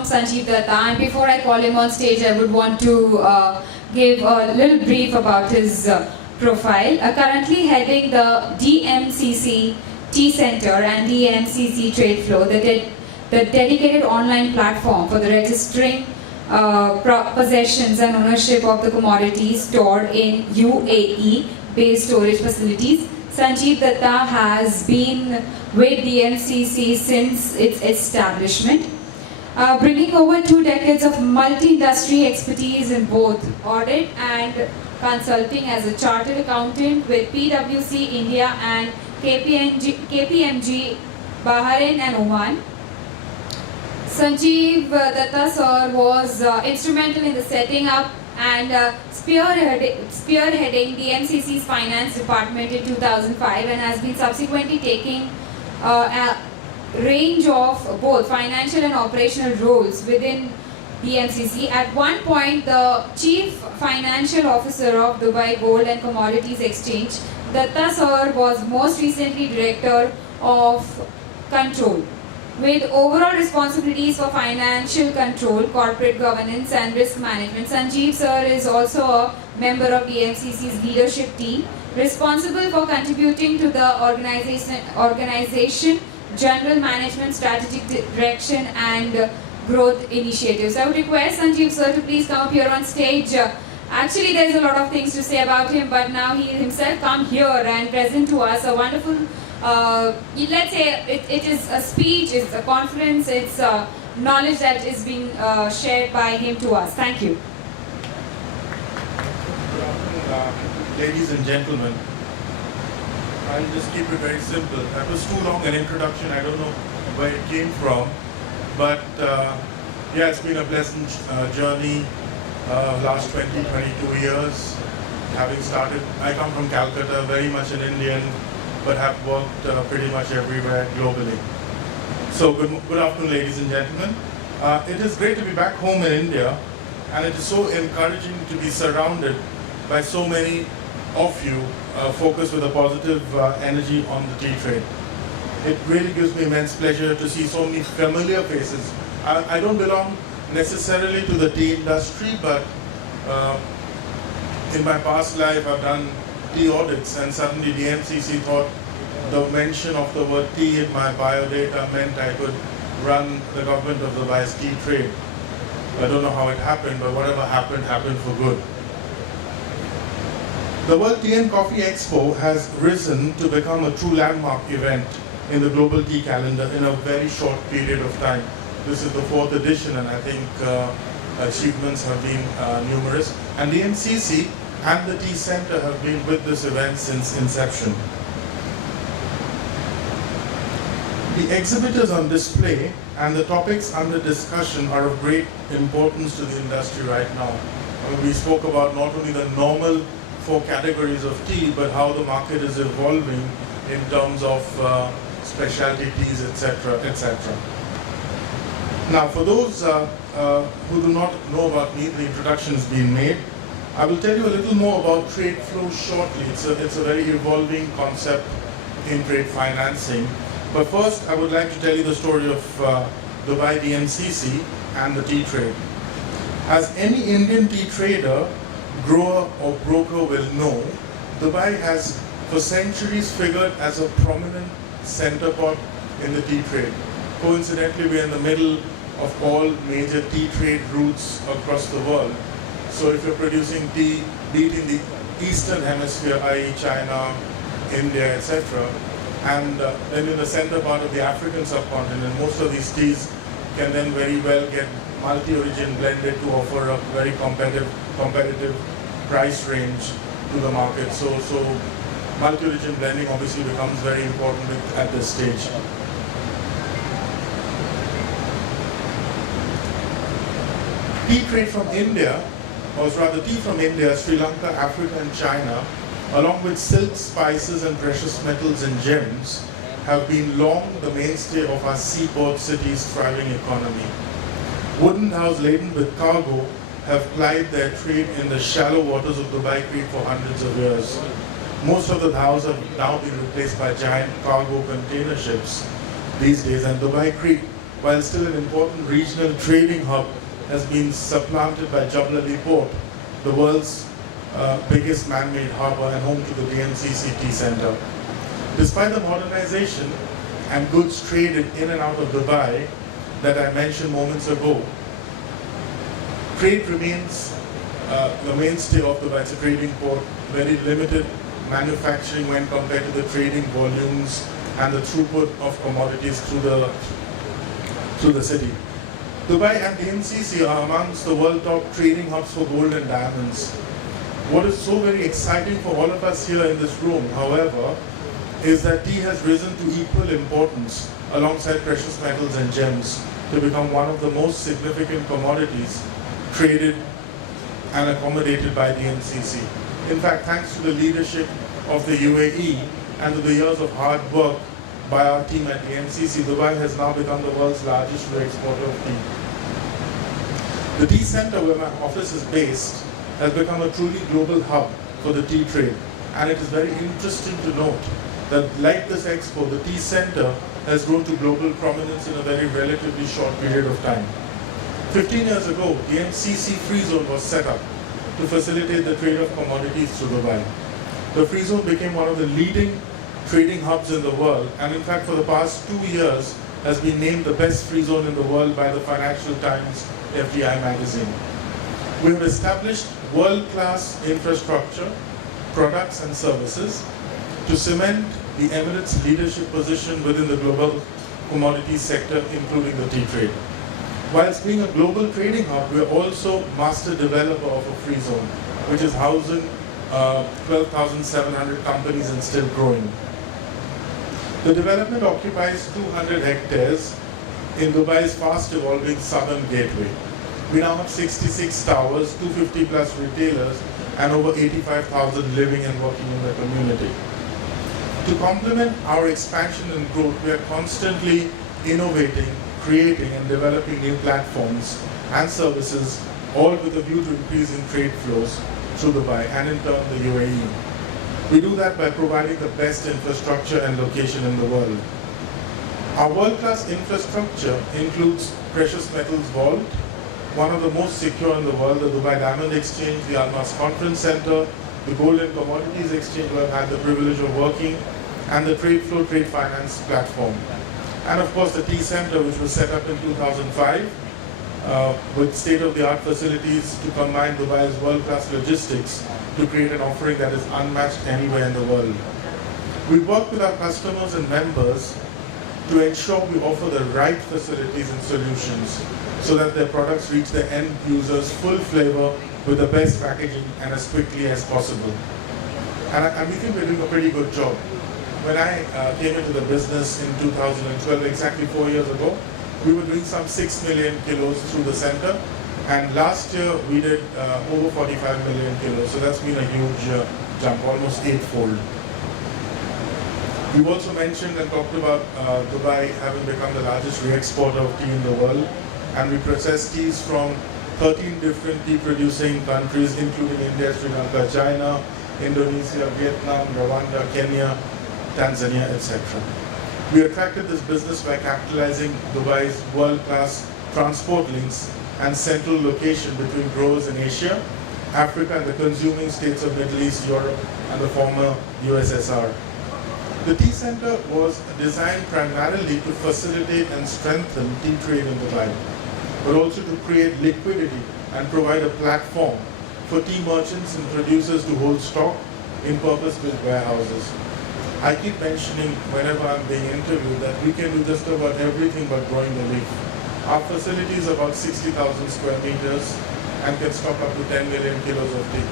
from Sanjeev Dutta, and before I call him on stage, I would want to give a little brief about his profile. Currently heading the DMCC Tea Center and DMCC Trade Flow, the dedicated online platform for the registering possessions and ownership of the commodities stored in UAE-based storage facilities. Sanjeev Dutta has been with DMCC since its establishment, bringing over 2 decades of multi-industry expertise in both audit and consulting as a chartered accountant with PwC India and KPMG Bahrain and Oman. Sanjeev Dutta sir was instrumental in the setting up and spearheading DMCC's finance department in 2005 and has been subsequently taking a range of both financial and operational roles within DMCC. At one point, the Chief Financial Officer of Dubai Gold and Commodities Exchange, Dutta sir was most recently Director of Control, with overall responsibilities for financial control, corporate governance and risk management. Sanjeev sir is also a member of DMCC's leadership team, responsible for contributing to the organization general management, strategic direction and growth initiatives. I would request Sanjeev sir to please come up here on stage. Actually, there's a lot of things to say about him, but now he himself come here and present to us a wonderful, let's say it is a speech, it's a conference, it's knowledge that is being shared by him to us. Thank you. Good afternoon, ladies and gentlemen. I'll just keep it very simple. That was too long an introduction. I don't know where it came from, but yeah, it's been a pleasant journey. Last 22 years, having started. I come from Calcutta, very much an Indian, but have worked pretty much everywhere globally. So good afternoon, ladies and gentlemen. It is great to be back home in India, and it is so encouraging to be surrounded by so many of you focused with a positive energy on the tea trade. It really gives me immense pleasure to see so many familiar faces. I don't belong necessarily to the tea industry, but in my past life I've done tea audits, and suddenly DMCC thought the mention of the word tea in my biodata meant I could run the government of Dubai's tea trade. I don't know how it happened, but whatever happened, happened for good. The World Tea and Coffee Expo has risen to become a true landmark event in the global tea calendar in a very short period of time. This is the 4th edition, and I think achievements have been numerous. And the DMCC and the Tea Center have been with this event since inception. The exhibitors on display and the topics under discussion are of great importance to the industry right now. I mean, we spoke about not only the normal 4 categories of tea, but how the market is evolving in terms of specialty teas, etc., etc. Now, for those who do not know about me, the introduction has been made. I will tell you a little more about trade flow shortly. It's a very evolving concept in trade financing. But first, I would like to tell you the story of Dubai DMCC and the tea trade. As any Indian tea trader, grower or broker will know, Dubai has for centuries figured as a prominent center pot in the tea trade. Coincidentally, we are in the middle of all major tea trade routes across the world. So if you're producing tea, be it in the Eastern Hemisphere, i.e. China, India, etc., and then in the center part of the African subcontinent, most of these teas can then very well get multi-origin blended to offer a very competitive price range to the market. So multi-origin blending obviously becomes very important at this stage. Tea trade from India, or rather tea from India, Sri Lanka, Africa and China, along with silk, spices and precious metals and gems, have been long the mainstay of our seaport cities' thriving economy. Wooden dhows laden with cargo have plied their trade in the shallow waters of Dubai Creek for hundreds of years. Most of the dhows have now been replaced by giant cargo container ships these days, and Dubai Creek while still an important regional trading hub, has been supplanted by Jebel Ali Port, the world's biggest man-made harbor and home to the DMCC tea center. Despite the modernization and goods traded in and out of Dubai that I mentioned moments ago, trade remains the mainstay of Dubai. It's a trading port, very limited manufacturing when compared to the trading volumes and the throughput of commodities through the city. Dubai and the DMCC are amongst the world top trading hubs for gold and diamonds. What is so very exciting for all of us here in this room, however, is that tea has risen to equal importance alongside precious metals and gems to become one of the most significant commodities traded and accommodated by DMCC. In fact, thanks to the leadership of the UAE and to the years of hard work by our team at DMCC, Dubai has now become the world's largest exporter of tea. The tea center where my office is based has become a truly global hub for the tea trade. And it is very interesting to note that like this expo, the tea center has grown to global prominence in a very relatively short period of time. 15 years ago, the DMCC Free Zone was set up to facilitate the trade of commodities through Dubai. The Free Zone became one of the leading trading hubs in the world, and in fact for the past 2 years has been named the best free zone in the world by the Financial Times FDI magazine. We have established world-class infrastructure, products and services to cement the Emirates' leadership position within the global commodities sector, including the tea trade. Whilst being a global trading hub, we are also master developer of a free zone, which is housing 12,700 companies and still growing. The development occupies 200 hectares in Dubai's fast-evolving southern gateway. We now have 66 towers, 250 plus retailers, and over 85,000 living and working in the community. To complement our expansion and growth, we are constantly innovating, creating and developing new platforms and services, all with a view to increasing trade flows through Dubai and in turn the UAE. We do that by providing the best infrastructure and location in the world. Our world-class infrastructure includes precious metals vault, one of the most secure in the world, the Dubai Diamond Exchange, the Almas Conference Center, the Gold and Commodities Exchange, where I've had the privilege of working, and the Trade Flow Trade Finance platform. And of course the Tea Center, which was set up in 2005 with state-of-the-art facilities to combine Dubai's world-class logistics to create an offering that is unmatched anywhere in the world. We work with our customers and members to ensure we offer the right facilities and solutions so that their products reach the end users full flavor with the best packaging and as quickly as possible. And we think we're doing a pretty good job. When I came into the business in 2012, exactly 4 years ago, we were doing some 6 million kilos through the center, and last year we did over 45 million kilos, so that's been a huge jump, almost 8-fold. We've also mentioned and talked about Dubai having become the largest re-exporter of tea in the world, and we process teas from 13 different tea-producing countries, including India, Sri Lanka, China, Indonesia, Vietnam, Rwanda, Kenya, Tanzania, etc. We attracted this business by capitalizing Dubai's world-class transport links and central location between growers in Asia, Africa, and the consuming states of Middle East, Europe, and the former USSR. The tea center was designed primarily to facilitate and strengthen tea trade in Dubai, but also to create liquidity and provide a platform for tea merchants and producers to hold stock in purpose-built warehouses. I keep mentioning whenever I'm being interviewed that we can do just about everything but growing the leaf. Our facility is about 60,000 square meters and can stock up to 10 million kilos of tea.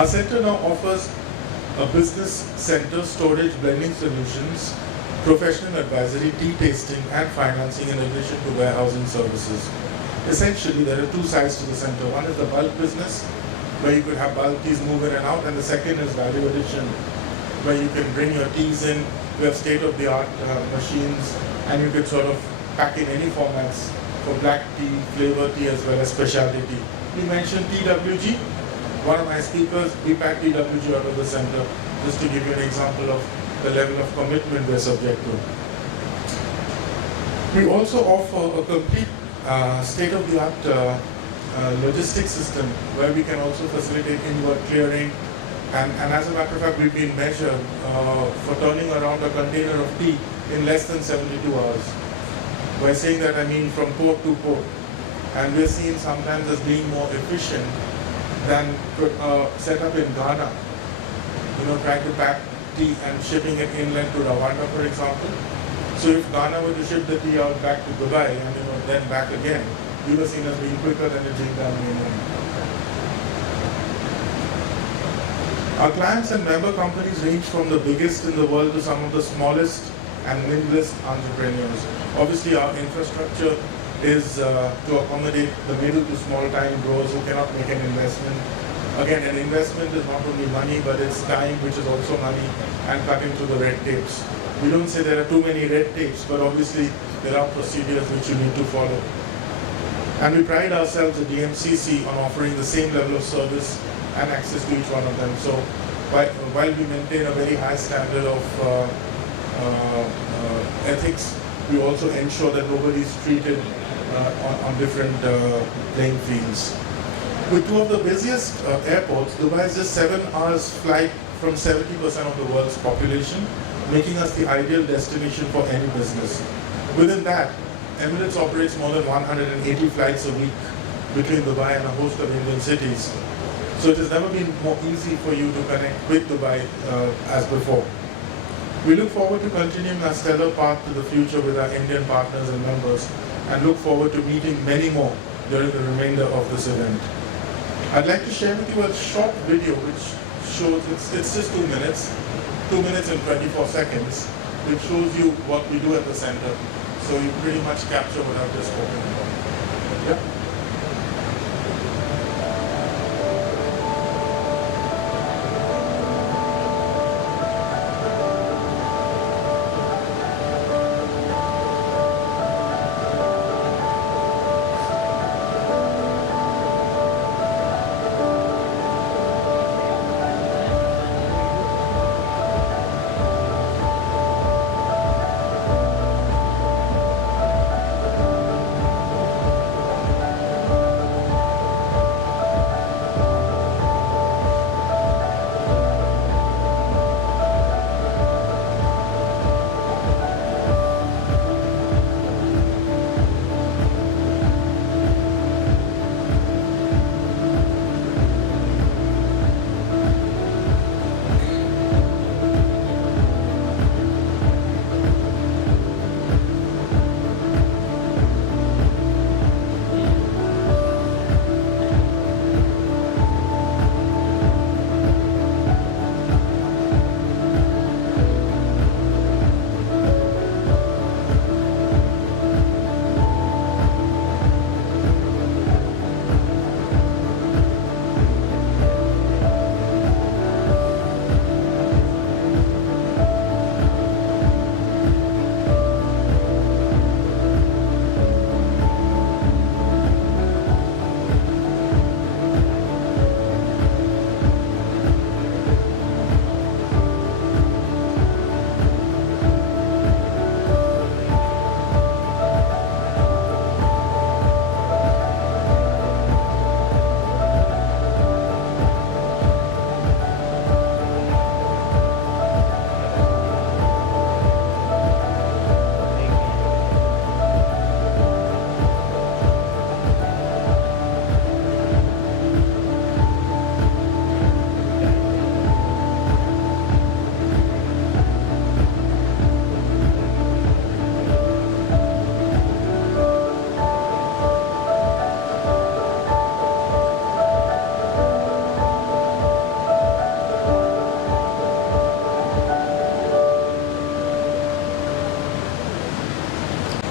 Our center now offers a business center, storage, blending solutions, professional advisory, tea tasting and financing in addition to warehousing services. Essentially, there are two sides to the center. One is the bulk business, where you could have bulk teas move in and out, and the second is value addition, where you can bring your teas in. We have state-of-the-art machines, and you could sort of pack in any formats for black tea, flavor tea, as well as specialty tea. We mentioned TWG. One of my speakers, we pack TWG out of the center, just to give you an example of the level of commitment we're subject to. We also offer a complete state-of-the-art logistics system where we can also facilitate inward clearing. And as a matter of fact, we've been measured for turning around a container of tea in less than 72 hours. By saying that, I mean from port to port. And we're seen sometimes as being more efficient than set up in Ghana. Trying to pack tea and shipping it inland to Rwanda, for example. So if Ghana were to ship the tea out back to Dubai and then back again, we were seen as being quicker than it being done mainland. Our clients and member companies range from the biggest in the world to some of the smallest and nimblest entrepreneurs. Obviously, our infrastructure is to accommodate the middle to small time growers who cannot make an investment. Again, an investment is not only money, but it's time, which is also money, and cutting through the red tapes. We don't say there are too many red tapes, but obviously there are procedures which you need to follow. And we pride ourselves at DMCC on offering the same level of service and access to each one of them. So while we maintain a very high standard of ethics, we also ensure that nobody is treated on different playing fields. With two of the busiest airports, Dubai is just 7 hours flight from 70% of the world's population, making us the ideal destination for any business. Within that, Emirates operates more than 180 flights a week between Dubai and a host of Indian cities. So it has never been more easy for you to connect with Dubai as before. We look forward to continuing our stellar path to the future with our Indian partners and members, and look forward to meeting many more during the remainder of this event. I'd like to share with you a short video which shows, it's just 2 minutes, 2 minutes and 24 seconds, which shows you what we do at the center. So you pretty much capture what I've just spoken about. Yeah.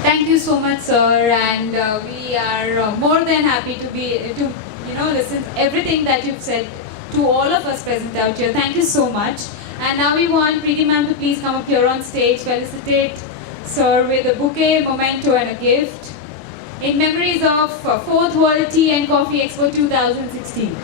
Thank you so much, sir, and we are more than happy to listen to everything that you've said to all of us present out here. Thank you so much. And now we want Preeti ma'am to please come up here on stage, felicitate sir with a bouquet, memento and a gift in memories of 4th World Tea and Coffee Expo 2016.